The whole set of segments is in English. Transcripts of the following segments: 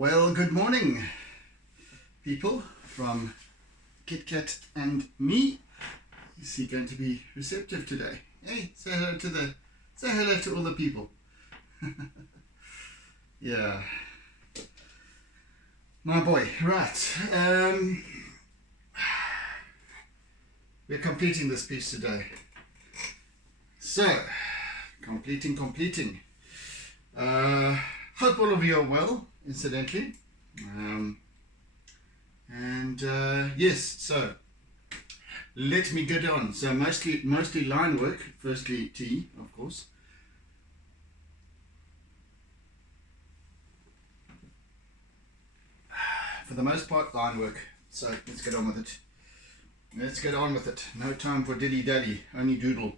Well, good morning, people from Kit Kat and me. Is he going to be receptive today? Hey, say hello to all the people. Yeah, my boy. Right. We're completing this piece today. So, completing. Hope all of you are well, incidentally. Yes, so let me get on. So mostly line work, firstly tea, of course. For the most part, line work. So let's get on with it. No time for dilly-dally, only doodle.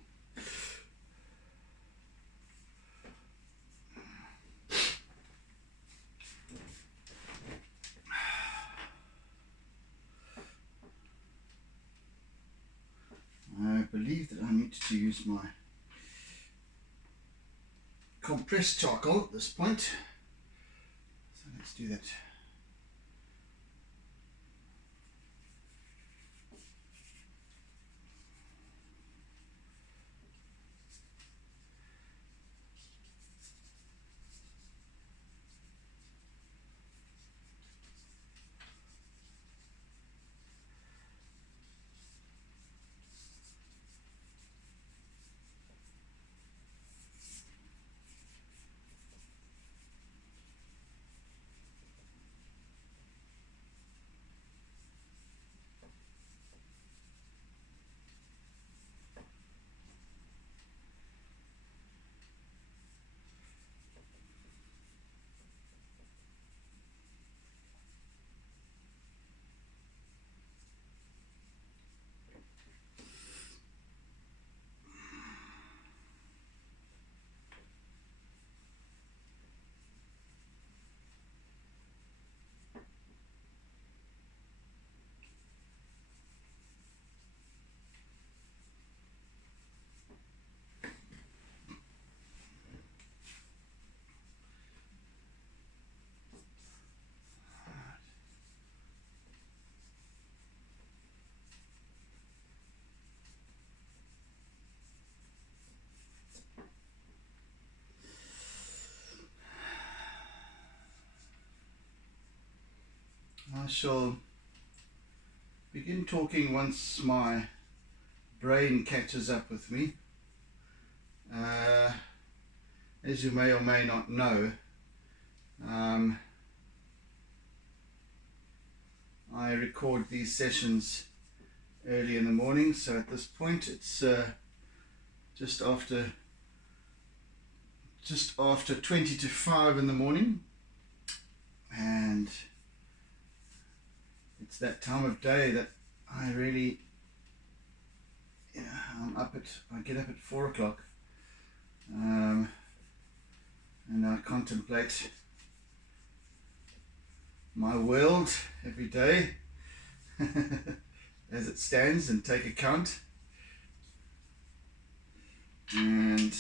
I believe that I need to use my compressed charcoal at this point. So let's do that. I shall begin talking once my brain catches up with me. As you may or may not know, I record these sessions early in the morning, so at this point it's just after 20 to 5 in the morning, and it's that time of day that I really, I get up at 4 o'clock, and I contemplate my world every day as it stands and take account. And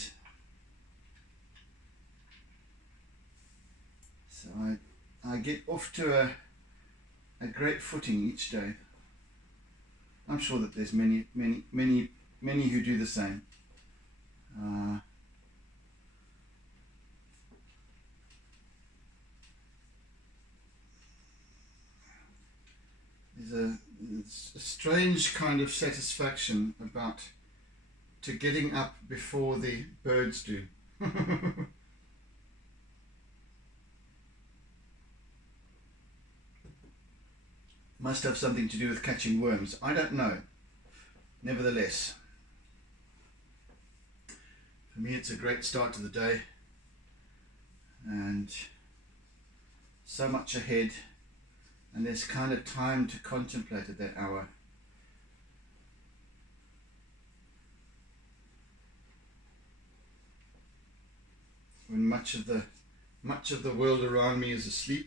so I get off to a great footing each day. I'm sure that there's many who do the same. There's a strange kind of satisfaction about to getting up before the birds do. Must have something to do with catching worms. I don't know. Nevertheless, for me it's a great start to the day, and so much ahead, and there's kind of time to contemplate at that hour. When much of the world around me is asleep.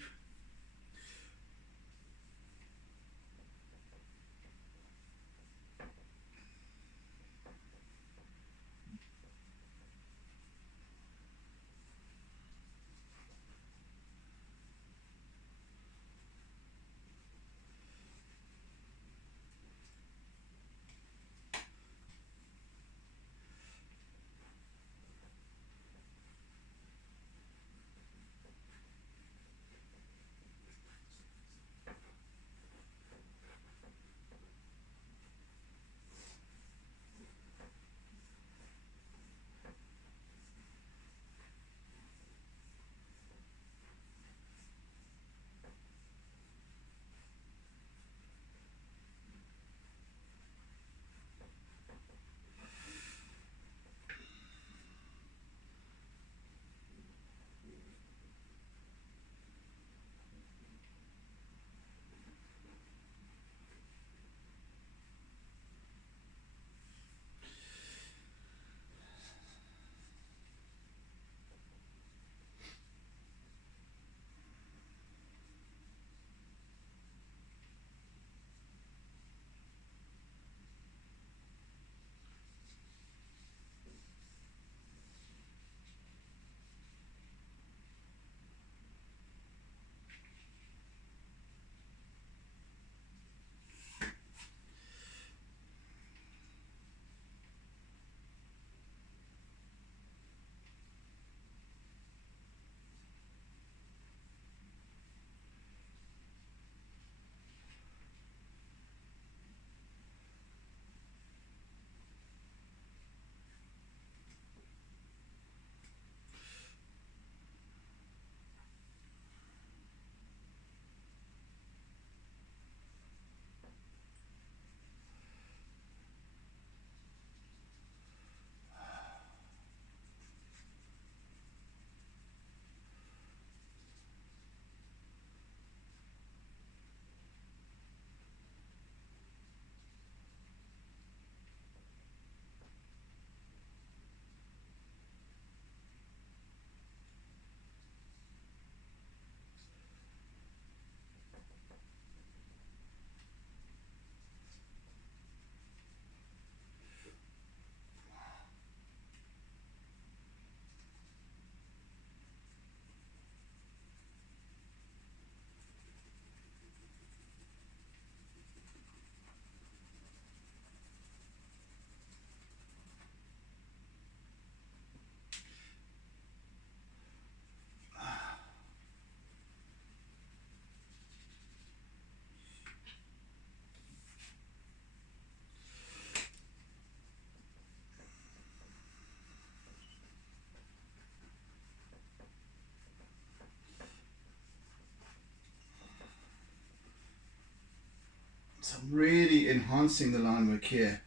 really enhancing the line work here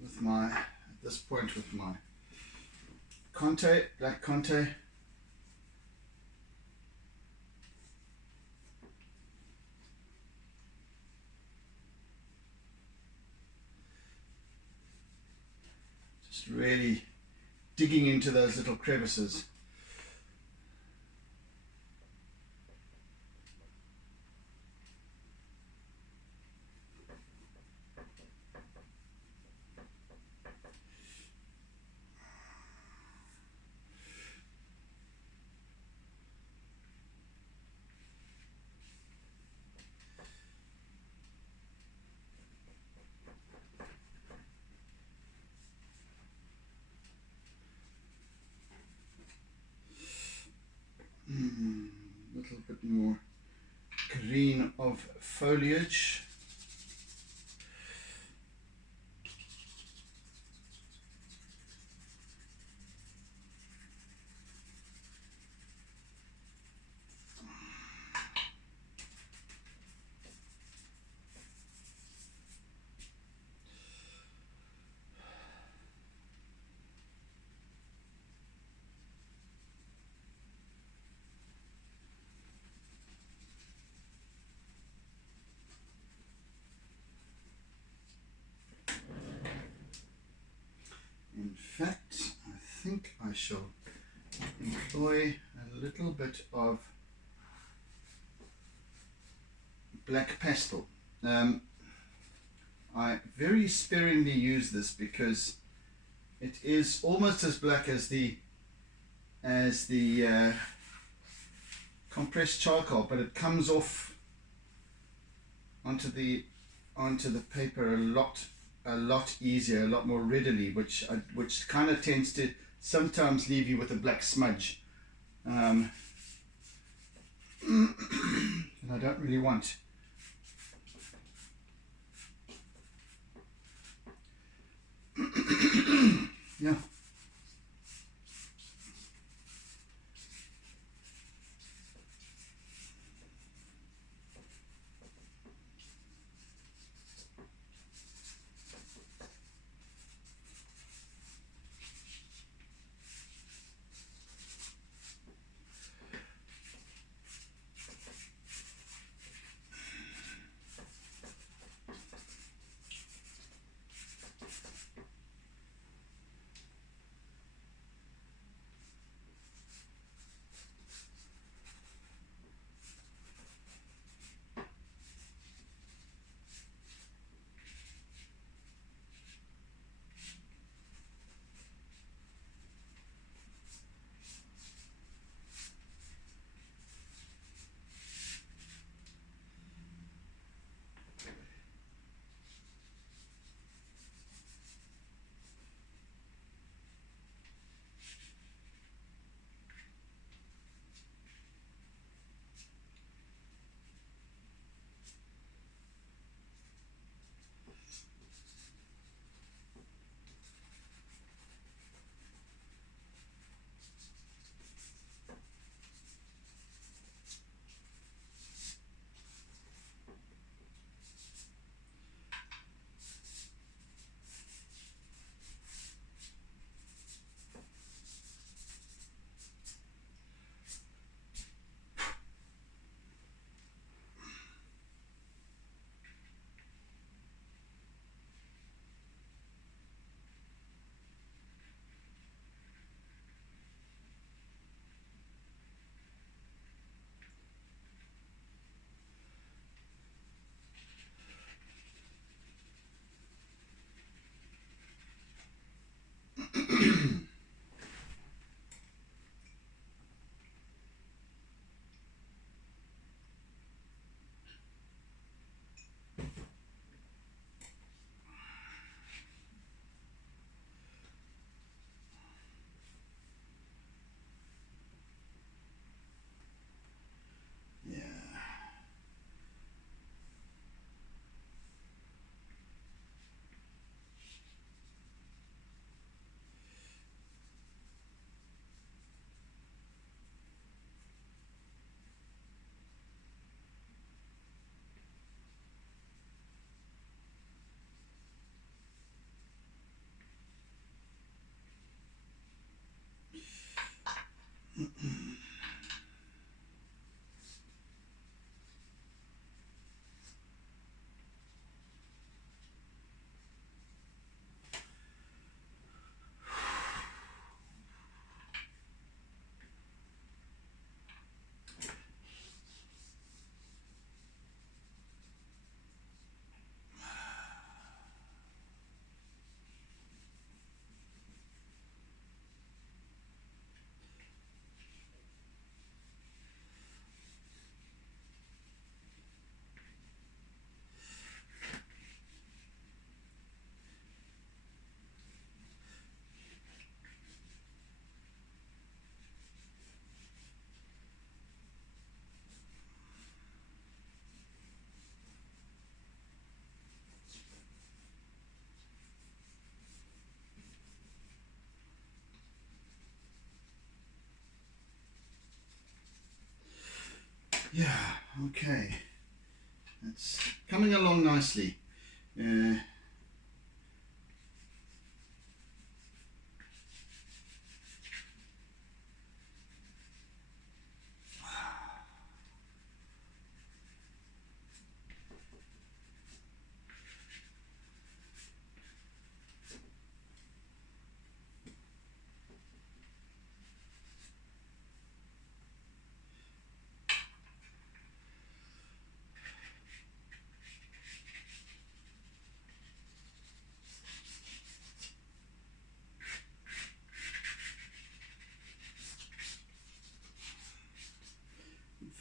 with my, at this point, with my Conte, black Conte. Just really digging into those little crevices. Little bit more green of foliage. In fact, I think I shall employ a little bit of black pastel. I very sparingly use this because it is almost as black as the compressed charcoal, but it comes off onto the paper a lot easier, a lot more readily, which kind of tends to sometimes leave you with a black smudge, and I don't really want. Yeah. Yeah, okay. It's coming along nicely. In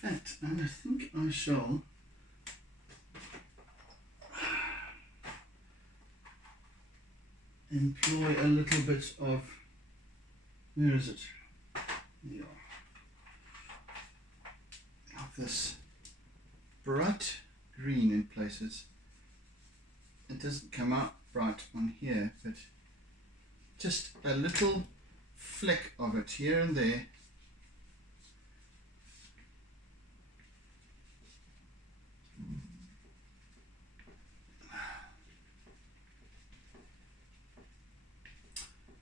fact, I think I shall employ a little bit of, where is it? Yeah. Of this bright green in places. It doesn't come out bright on here, but just a little fleck of it here and there.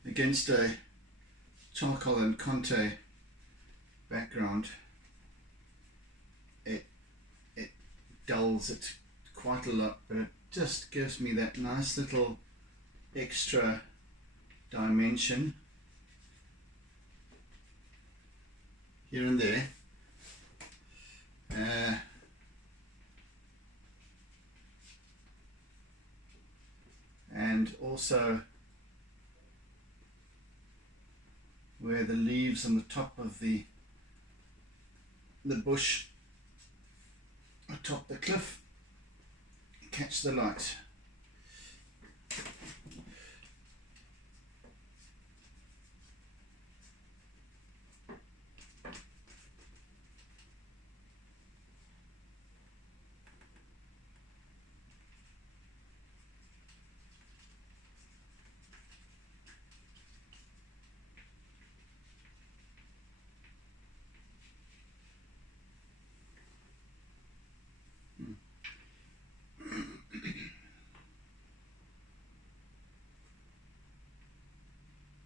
Against a charcoal and Conte background, it dulls it quite a lot, but it just gives me that nice little extra dimension here and there. And also where the leaves on the top of the bush atop the cliff catch the light.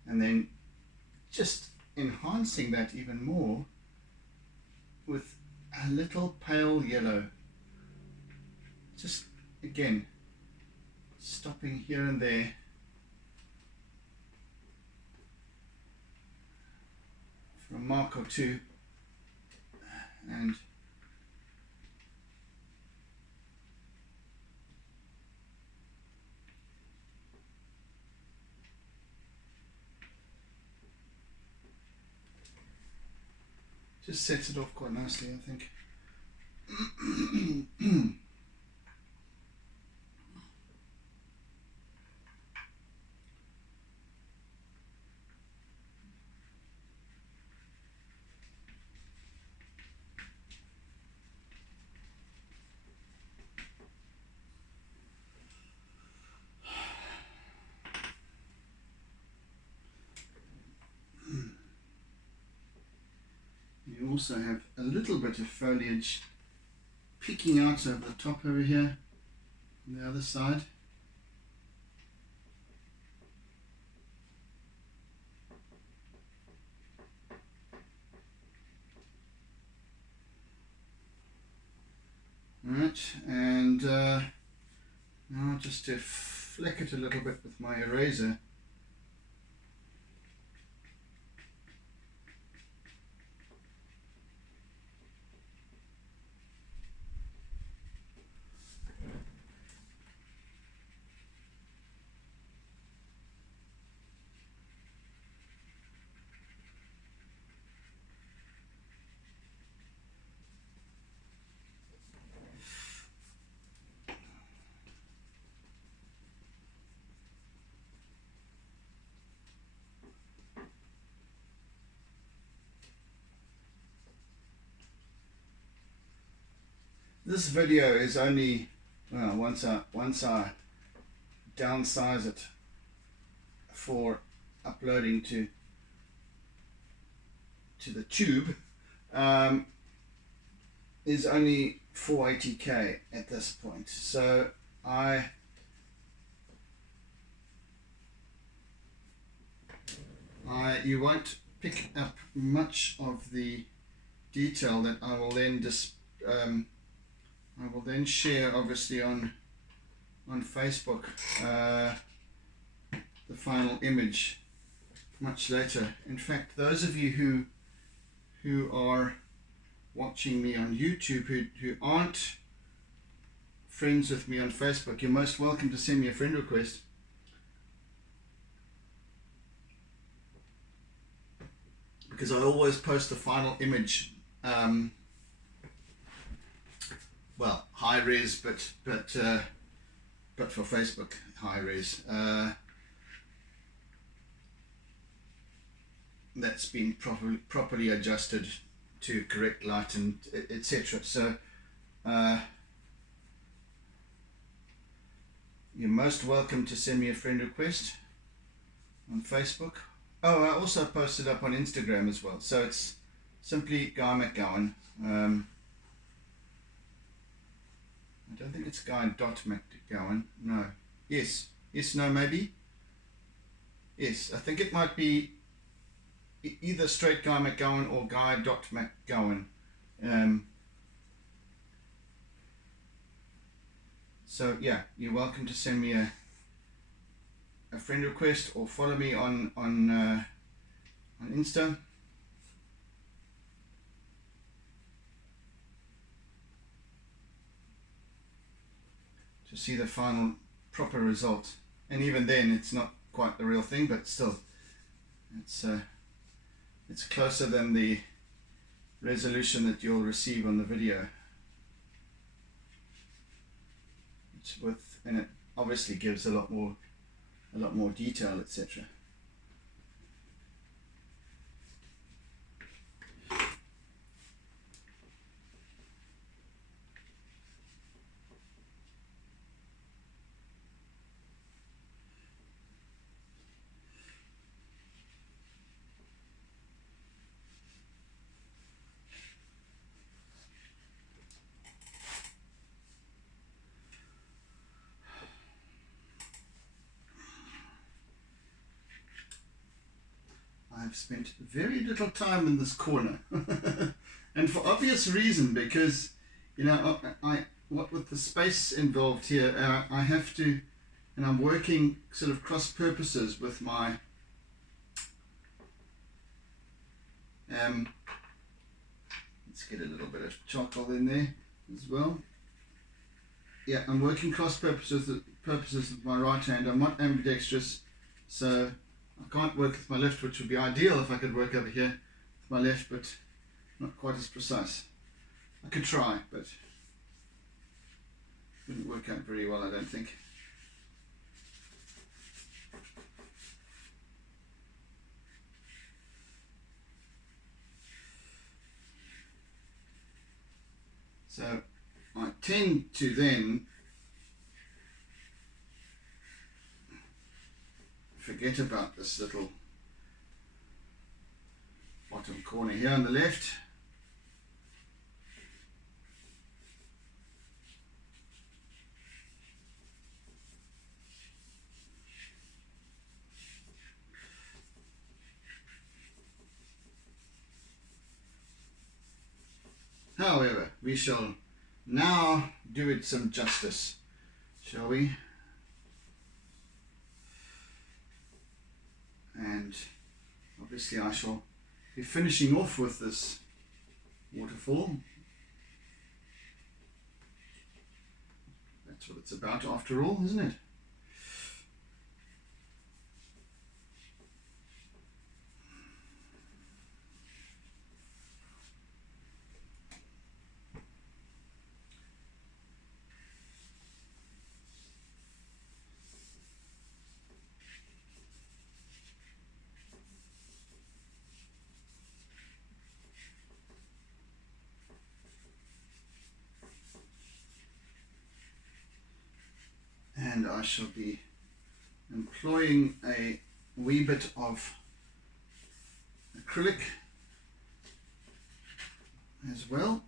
And then just enhancing that even more with a little pale yellow. Just again stopping here and there. For a mark or two, and just sets it off quite nicely, I think. You also have a little bit of foliage peeking out over the top over here on the other side. Alright, and now just to fleck it a little bit with my eraser. This video is only, well, once I downsize it for uploading to the tube, is only 480k at this point, so you won't pick up much of the detail that I will then share, obviously, on Facebook, the final image much later. In fact, those of you who are watching me on YouTube who aren't friends with me on Facebook, you're most welcome to send me a friend request. Because I always post the final image, well, high res, but for Facebook, high res. That's been properly adjusted to correct light and etc. So you're most welcome to send me a friend request on Facebook. Oh, I also posted up on Instagram as well. So it's simply Guy McGowan. I don't think it's Guy.McGowan. No. Yes. Yes, no, maybe. Yes, I think it might be either straight Guy McGowan or Guy.McGowan. So yeah, you're welcome to send me a friend request or follow me on Insta. To see the final proper result. And even then it's not quite the real thing, but still it's closer than the resolution that you'll receive on the video. And it obviously gives a lot more detail, etc. I've spent very little time in this corner, and for obvious reason, because what with the space involved here, I have to, and I'm working sort of cross purposes with my let's get a little bit of charcoal in there as well. Yeah, I'm working cross purposes with my right hand. I'm not ambidextrous, so I can't work with my left, which would be ideal if I could work over here with my left, but not quite as precise. I could try, but it wouldn't work out very well, I don't think. So I tend to then forget about this little bottom corner here on the left. However, we shall now do it some justice, shall we? And obviously I shall be finishing off with this waterfall. That's what it's about after all, isn't it? And I shall be employing a wee bit of acrylic as well.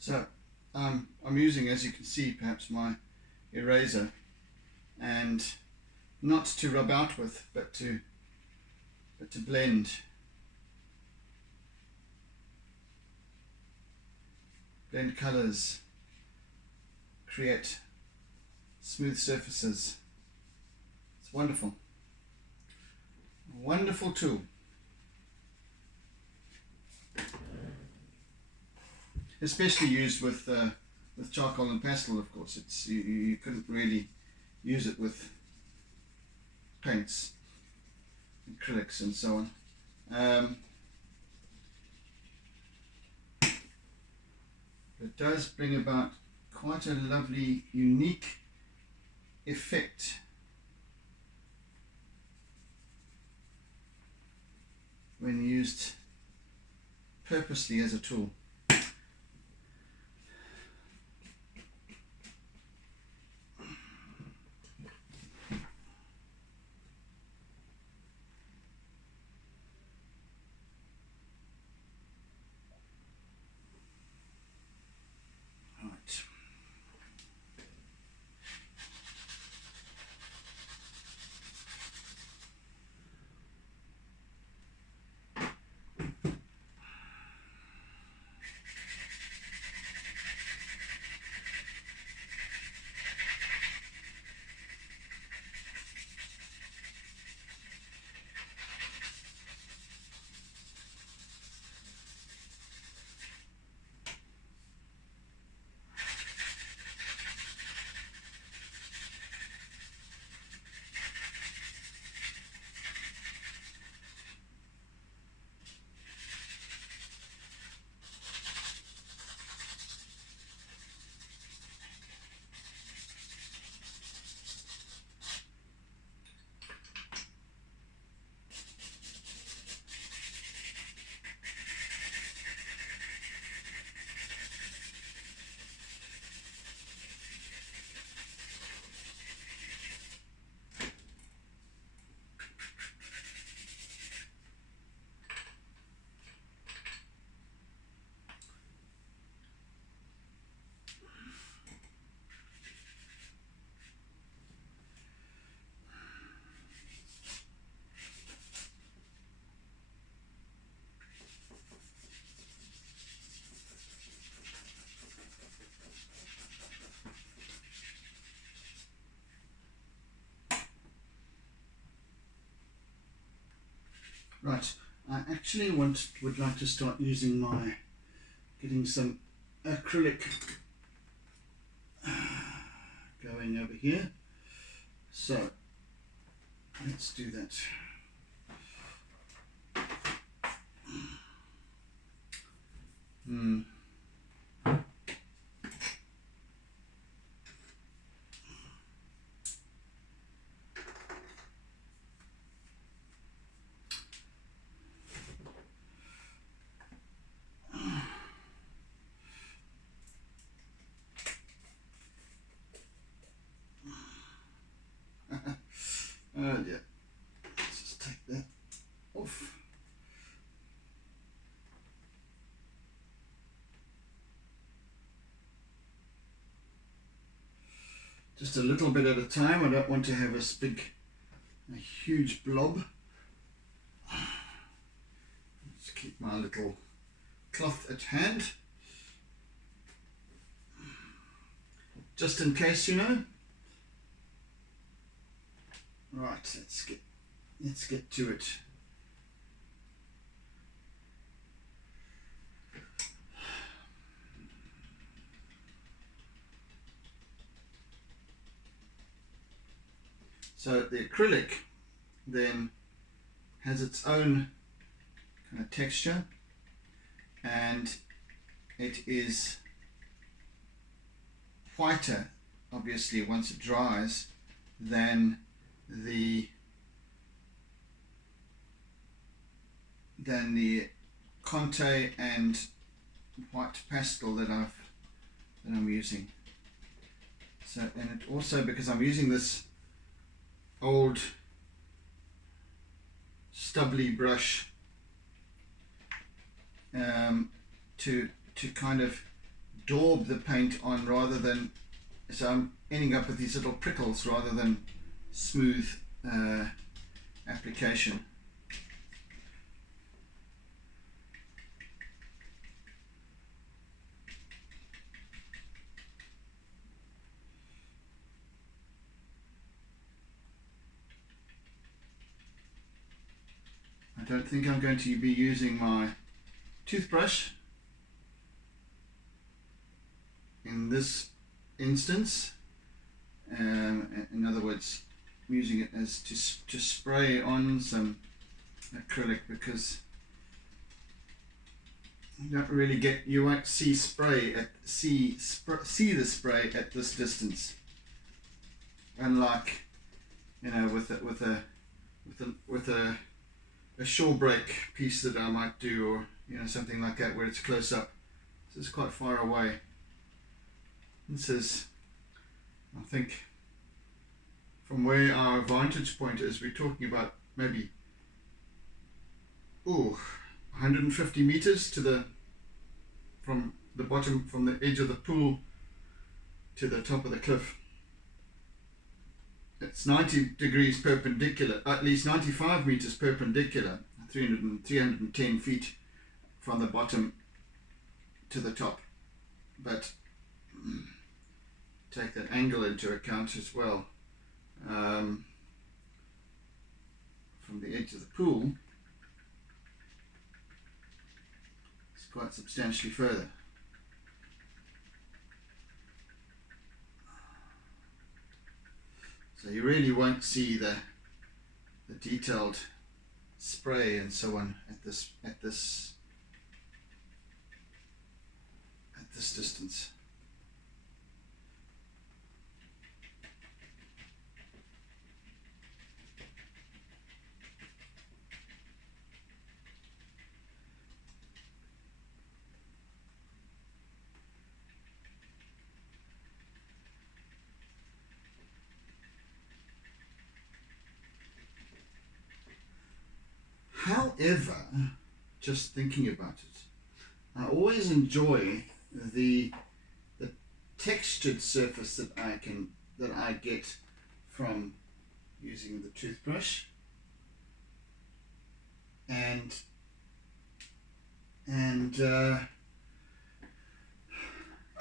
So I'm using, as you can see, perhaps my eraser, and not to rub out with, but to blend colours, create smooth surfaces. It's wonderful. A wonderful tool. Especially used with charcoal and pastel, of course. It's you couldn't really use it with paints, acrylics and so on. It does bring about quite a lovely, unique effect. When used purposely as a tool. Right, I actually would like to start using getting some acrylic going over here. So let's do that. Yeah, let's just take that off. Just a little bit at a time. I don't want to have a huge blob. Let's keep my little cloth at hand, just in case, you know. Right, let's get to it. So the acrylic then has its own kind of texture, and it is whiter, obviously, once it dries than the Conte and white pastel that I'm using. So, and it also, because I'm using this old stubbly brush to kind of daub the paint on rather than, so I'm ending up with these little prickles rather than smooth application. I don't think I'm going to be using my toothbrush in this instance. In other words, I'm using it as to spray on some acrylic, because you don't really get, you won't see spray at see the spray at this distance, unlike, you know, with a shore break piece that I might do, or you know, something like that where it's close up. This is quite far away. This is, I think, from where our vantage point is, we're talking about maybe 150 meters to the from the bottom, from the edge of the pool to the top of the cliff. It's 90 degrees perpendicular, at least 95 meters perpendicular, 310 feet from the bottom to the top. But take that angle into account as well. From the edge of the pool, it's quite substantially further. So you really won't see the detailed spray and so on at this distance. However, just thinking about it, I always enjoy the textured surface that I get from using the toothbrush, and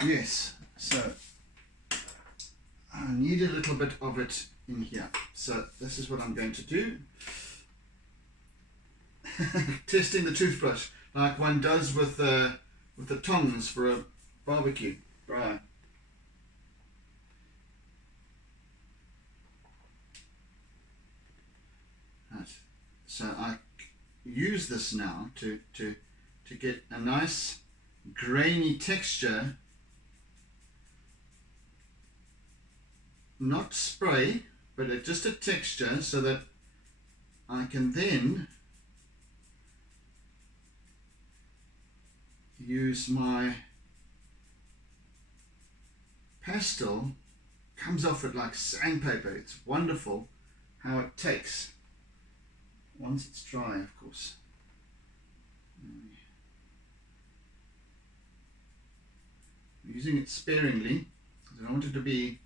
yes, so I need a little bit of it in here. So this is what I'm going to do. Testing the toothbrush like one does with the tongs for a barbecue. Right. So I use this now to get a nice grainy texture, not spray, but just a texture, so that I can then use my pastel. Comes off it like sandpaper. It's wonderful how it takes once it's dry, of course. I'm using it sparingly because I don't want it to be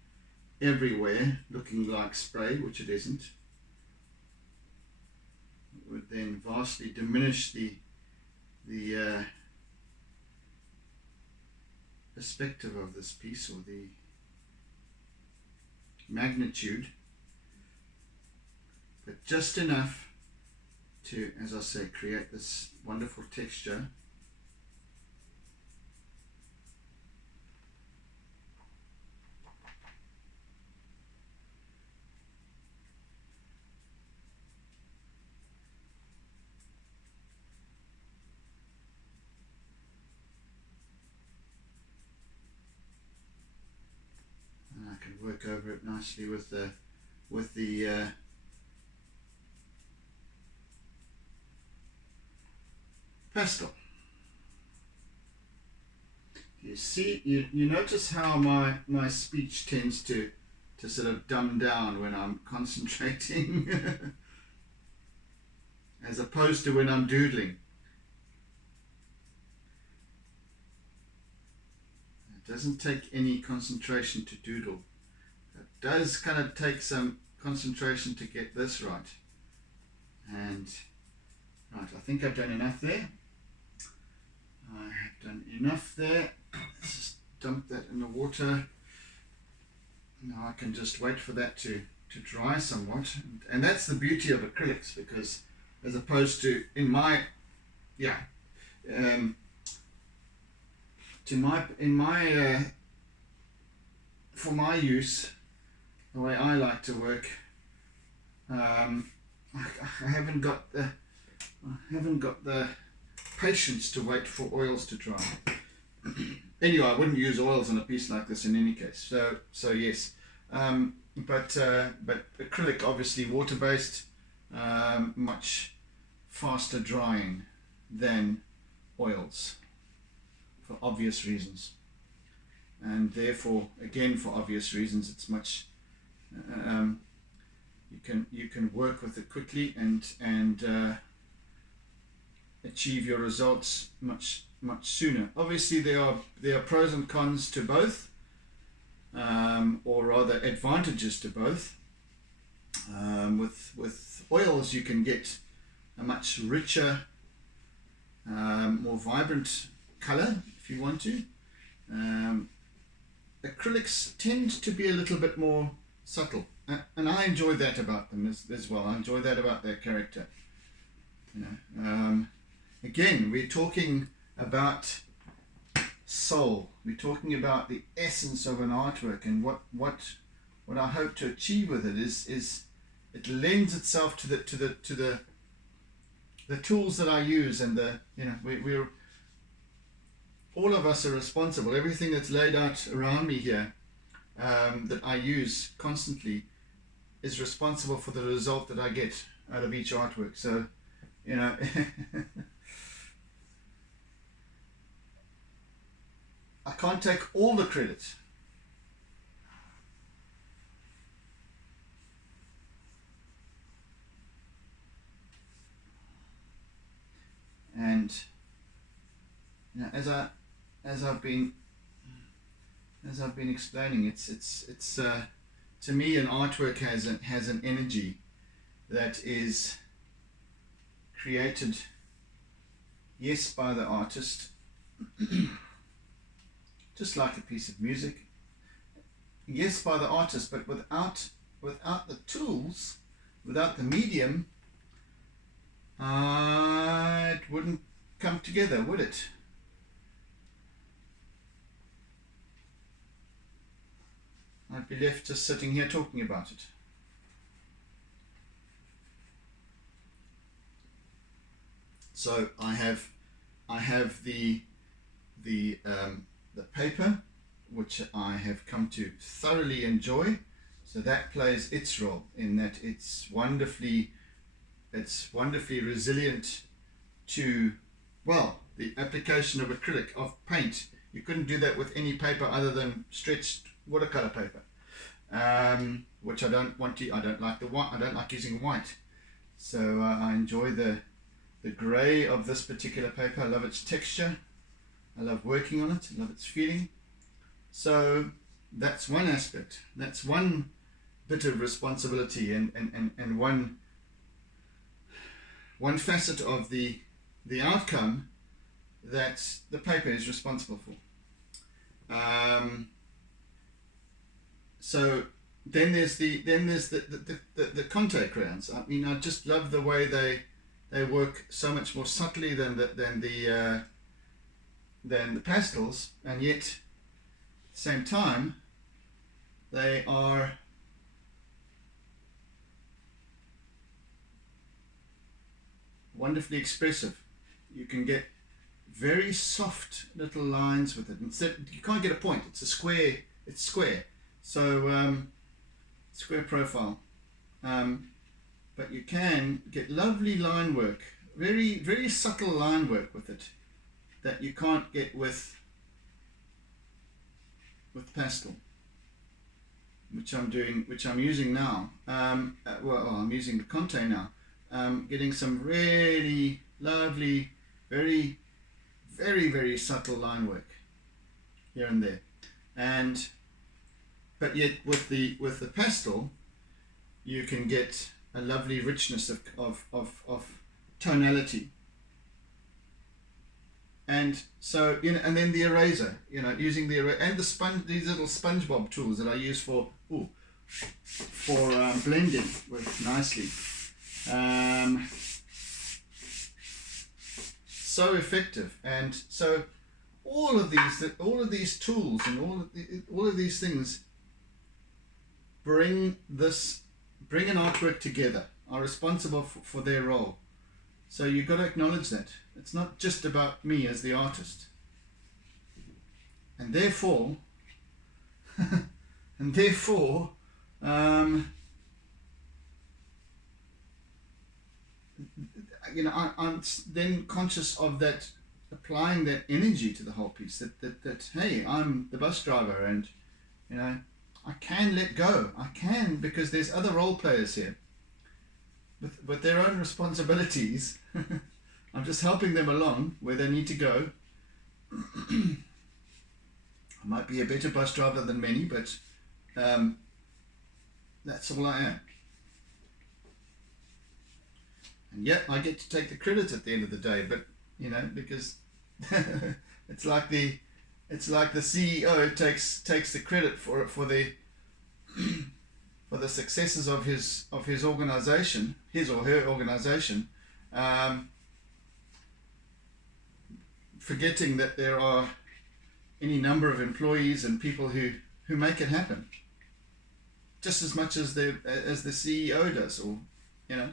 everywhere looking like spray, which it isn't. It would then vastly diminish the perspective of this piece, or the magnitude, but just enough to, as I say, create this wonderful texture. I can work over it nicely with the pastel. You see, you notice how my speech tends to sort of dumb down when I'm concentrating as opposed to when I'm doodling. It doesn't take any concentration to doodle. It does kind of take some concentration to get this right. And right, I think I've done enough there. I have done enough there. Let's just dump that in the water. Now I can just wait for that to dry somewhat. And that's the beauty of acrylics, because as opposed to for my use, the way I like to work, I haven't got the patience to wait for oils to dry. Anyway, I wouldn't use oils on a piece like this in any case. So yes, but acrylic, obviously water based, much faster drying than oils for obvious reasons, and therefore again for obvious reasons it's much you can work with it quickly and achieve your results much sooner. Obviously there are pros and cons to both, or rather advantages to both. With oils you can get a much richer, more vibrant color if you want to. Acrylics tend to be a little bit more subtle, and I enjoy that about them as well. I enjoy that about their character. Again, we're talking about soul. We're talking about the essence of an artwork, and what I hope to achieve with it is it lends itself to the tools that I use, and we're all of us are responsible. Everything that's laid out around me here, that I use constantly, is responsible for the result that I get out of each artwork. So, I can't take all the credit. And as I've been explaining, it's to me an artwork has an energy that is created, yes, by the artist, just like a piece of music, yes, by the artist, but without the tools, without the medium, it wouldn't come together, would it? I'd be left just sitting here talking about it. So I have the paper, which I have come to thoroughly enjoy. So that plays its role in that it's wonderfully resilient to, well, the application of acrylic, of paint. You couldn't do that with any paper other than stretched watercolor paper, which I don't want to. I don't like the white. I don't like using white. So I enjoy the grey of this particular paper. I love its texture. I love working on it. I love its feeling. So that's one aspect. That's one bit of responsibility and one facet of the outcome that the paper is responsible for. So then there's the Conte crayons. I mean, I just love the way they work so much more subtly than the pastels, and yet at the same time they are wonderfully expressive. You can get very soft little lines with it. Instead, you can't get a point. It's a square. It's square. So square profile. But you can get lovely line work, very very subtle line work with it, that you can't get with pastel, which I'm using now. I'm using the Conte now. Getting some really lovely, very very very subtle line work here and there. and but yet with the pastel, you can get a lovely richness of tonality. And so, you know, and then the eraser, you know, using the eraser and the sponge, these little SpongeBob tools that I use for blending work nicely. So effective. And so all of these tools and all of these things bring an artwork together, are responsible for their role. So you've got to acknowledge that it's not just about me as the artist, and therefore you know, I'm then conscious of that, applying that energy to the whole piece, that hey, I'm the bus driver, and you know, I can let go. I can, because there's other role players here with their own responsibilities. I'm just helping them along where they need to go. I might be a better bus driver than many, but that's all I am. And yet I get to take the credit at the end of the day, but you know, because it's like the CEO takes the credit for the for the successes of his organization, his or her organization, forgetting that there are any number of employees and people who make it happen, just as much as the CEO does, or you know.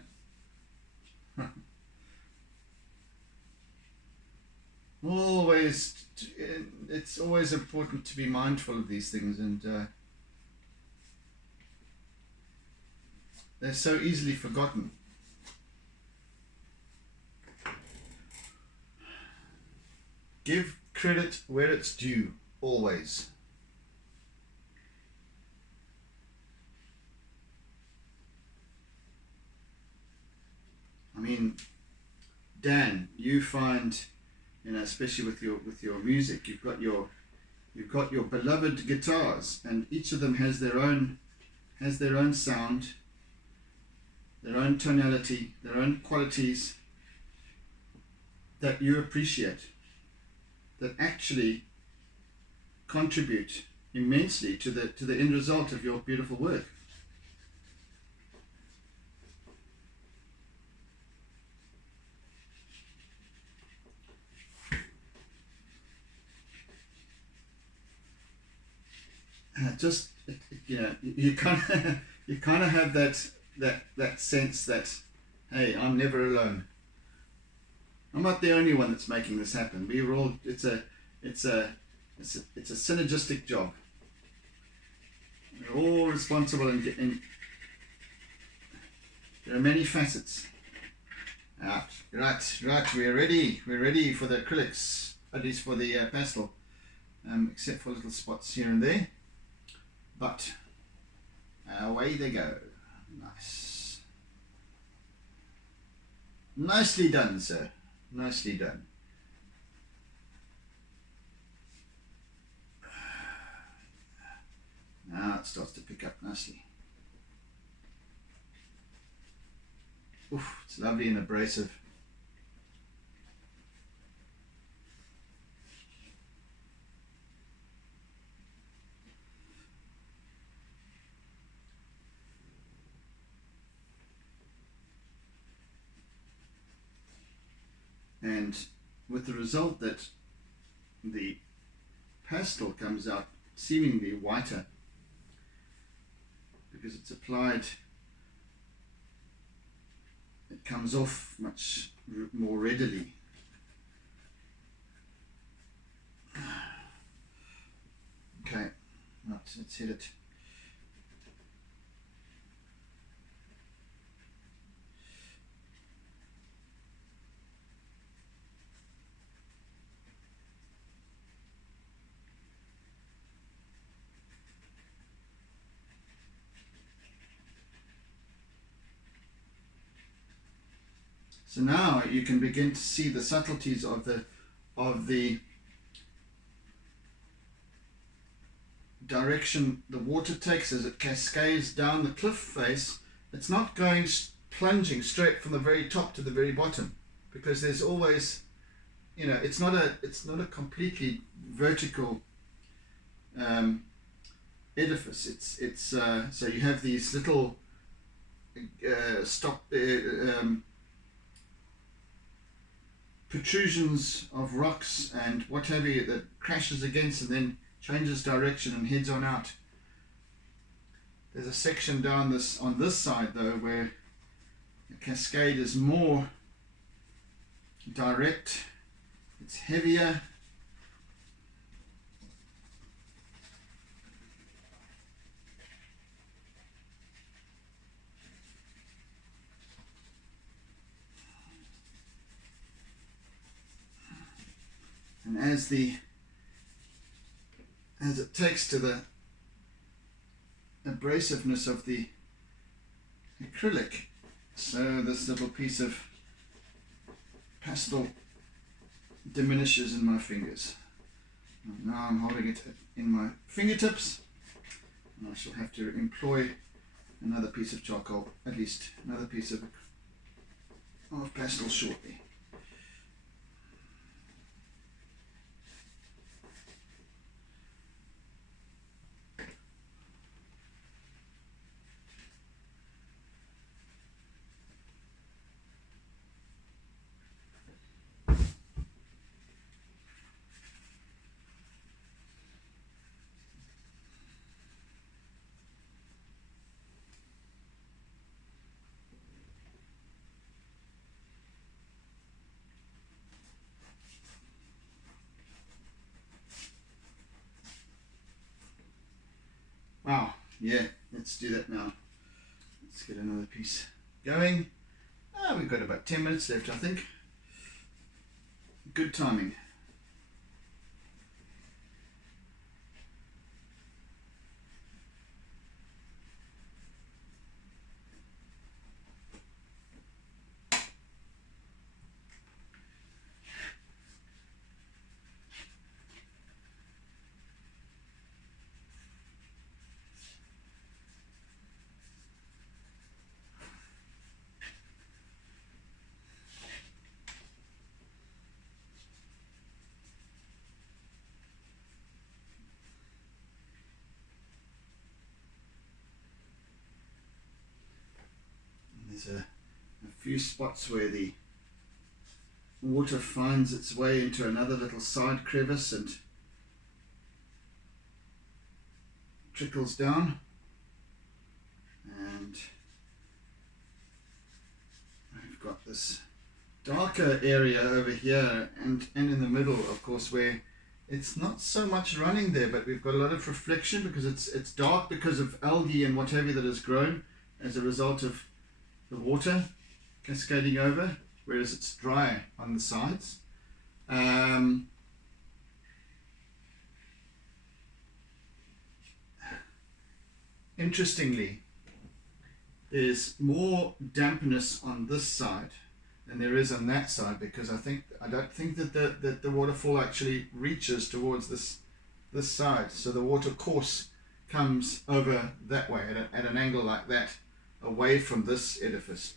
It's always important to be mindful of these things, and they're so easily forgotten. Give credit where it's due, always. I mean, Dan, you find, you know, especially with your music, you've got your beloved guitars, and each of them has their own sound, their own tonality, their own qualities that you appreciate, that actually contribute immensely to the end result of your beautiful work. You know, you kind of have that sense that, hey, I'm never alone. I'm not the only one that's making this happen. We're all. It's a synergistic job. We're all responsible, and there are many facets. Right. We're ready for the acrylics, at least for the pastel, except for little spots here and there. But away they go. Nice. Nicely done, sir. Nicely done. Now it starts to pick up nicely. Oof, it's lovely and abrasive. And with the result that the pastel comes out seemingly whiter, because it's applied, it comes off much more readily. Okay, right, let's hit it. So now you can begin to see the subtleties of the direction the water takes as it cascades down the cliff face. It's not going plunging straight from the very top to the very bottom, because there's always, you know, it's not a completely vertical edifice. It's so you have these little protrusions of rocks and what have you that crashes against and then changes direction and heads on out. There's a section down on this side though where the cascade is more direct, it's heavier. And as it takes to the abrasiveness of the acrylic, so this little piece of pastel diminishes in my fingers. And now I'm holding it in my fingertips, and I shall have to employ another piece of charcoal, at least another piece of pastel shortly. Wow, yeah, let's do that now. Let's get another piece going. We've got about 10 minutes left, I think. Good timing. There's a few spots where the water finds its way into another little side crevice and trickles down, and I've got this darker area over here and in the middle, of course, where it's not so much running there, but we've got a lot of reflection because it's dark because of algae and what have you that has grown as a result of the water cascading over, whereas it's dry on the sides. Interestingly, there's more dampness on this side than there is on that side, because I don't think that the waterfall actually reaches towards this side. So the water course comes over that way at an angle like that, away from this edifice.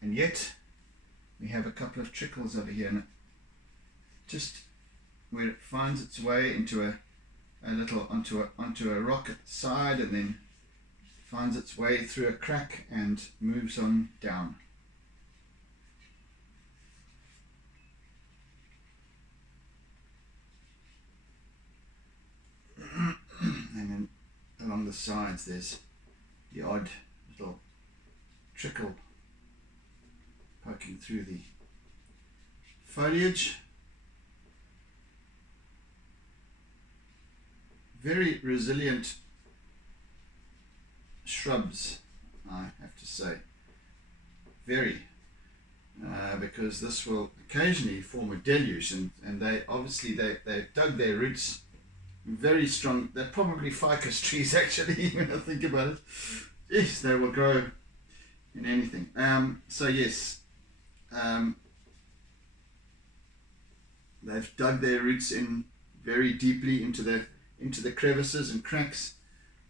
And yet we have a couple of trickles over here, and just where it finds its way into a little onto a rock at the side, and then finds its way through a crack and moves on down. And then along the sides there's the odd little trickle poking through the foliage. Very resilient shrubs, I have to say. Very. Because this will occasionally form a deluge, and they obviously they've dug their roots very strong. They're probably ficus trees actually, when I think about it. Yes, they will grow in anything. So yes, they've dug their roots in very deeply into the crevices and cracks,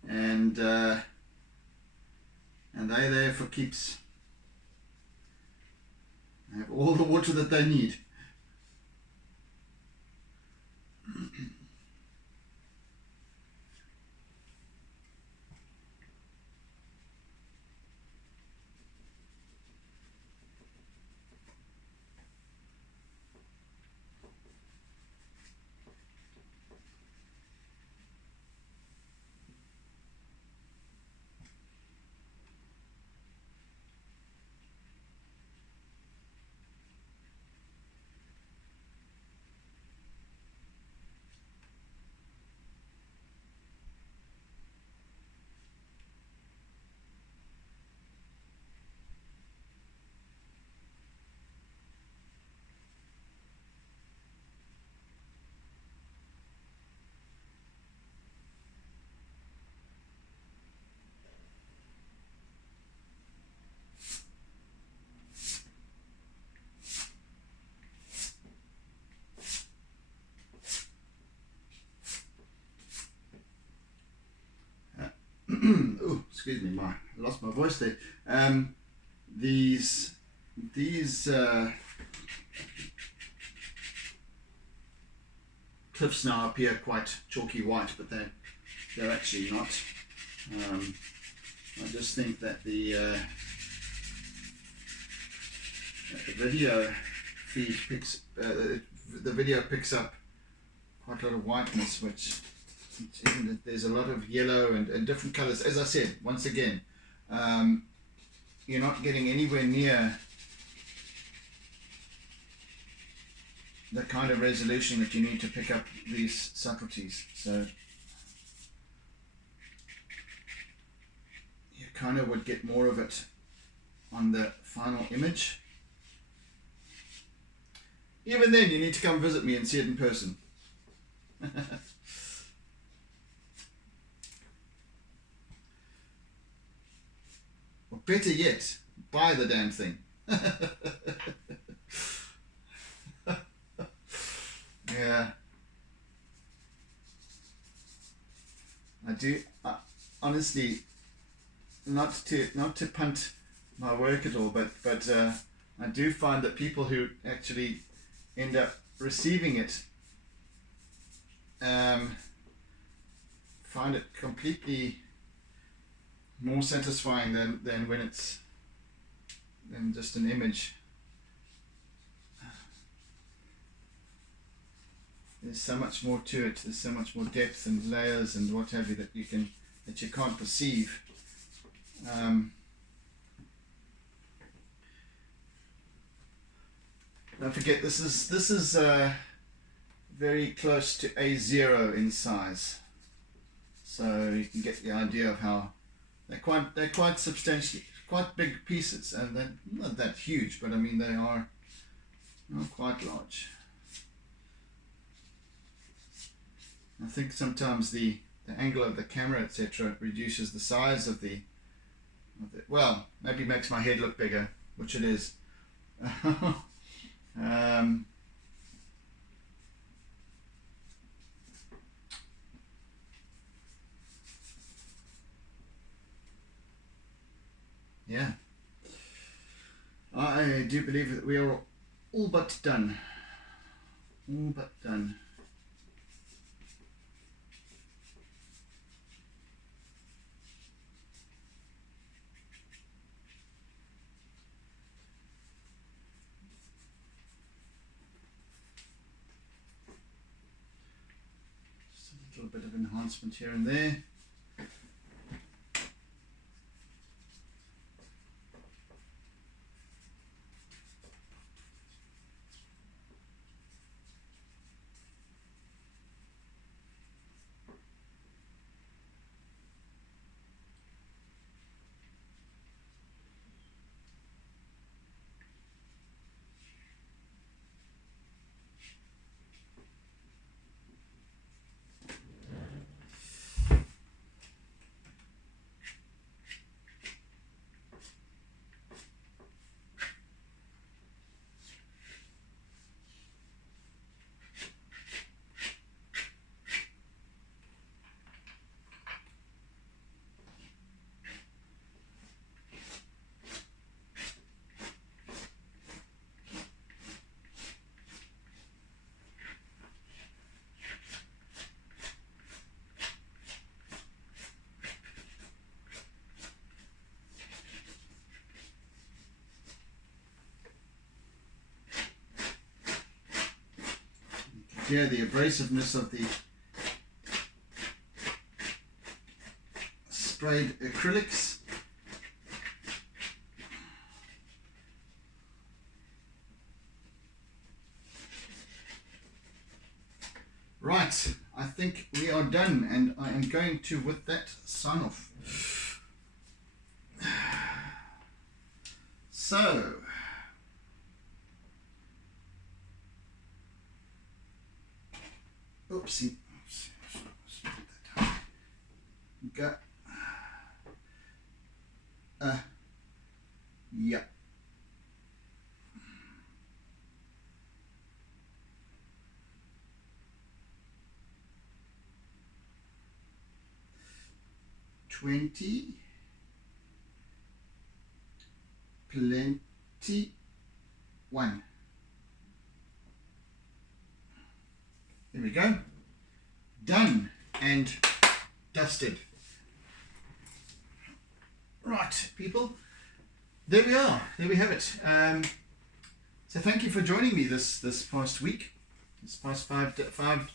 and they're there for keeps. They have all the water that they need. Oh, excuse me, I lost my voice there. These cliffs now appear quite chalky white, but they're actually not. I just think that the video feed picks the video picks up quite a lot of whiteness, which there's a lot of yellow and different colors. As I said, once again, you're not getting anywhere near the kind of resolution that you need to pick up these subtleties. So you kind of would get more of it on the final image. Even then, you need to come visit me and see it in person. Or better yet, buy the damn thing. Yeah. I do, honestly, not to punt my work at all, but I do find that people who actually end up receiving it find it completely more satisfying than when it's than just an image. There's so much more to it. There's so much more depth and layers and what have you that you can't perceive. Don't forget, this is very close to A0 in size, so you can get the idea of how they're quite substantially, quite big pieces, and they're not that huge, but I mean they are quite large. I think sometimes the angle of the camera, etc., reduces the size of the well, maybe makes my head look bigger, which it is. Yeah, I do believe that we are all but done. All but done. Just a little bit of enhancement here and there. hear the abrasiveness of the sprayed acrylics. Right, I think we are done, and I am going to, with that, sign off. So, oopsie, go, yeah. $20, plenty, 1. There we go. Done and dusted. Right, people. There we are. There we have it. So thank you for joining me this past week, this past five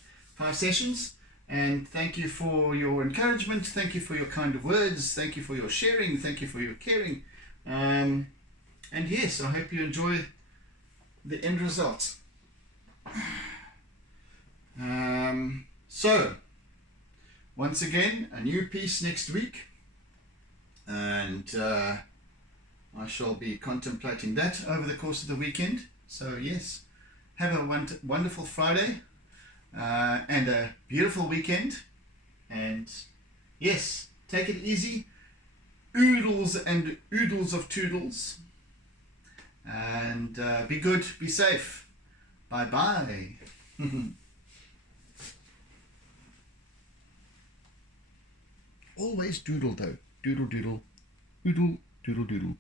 sessions. And thank you for your encouragement. Thank you for your kind of words. Thank you for your sharing. Thank you for your caring. And yes, I hope you enjoy the end result. So, once again, a new piece next week. And I shall be contemplating that over the course of the weekend. So yes, have a wonderful Friday. And a beautiful weekend, and yes, take it easy, oodles and oodles of toodles, and be good, be safe, bye bye. Always doodle though, doodle doodle, oodle doodle doodle.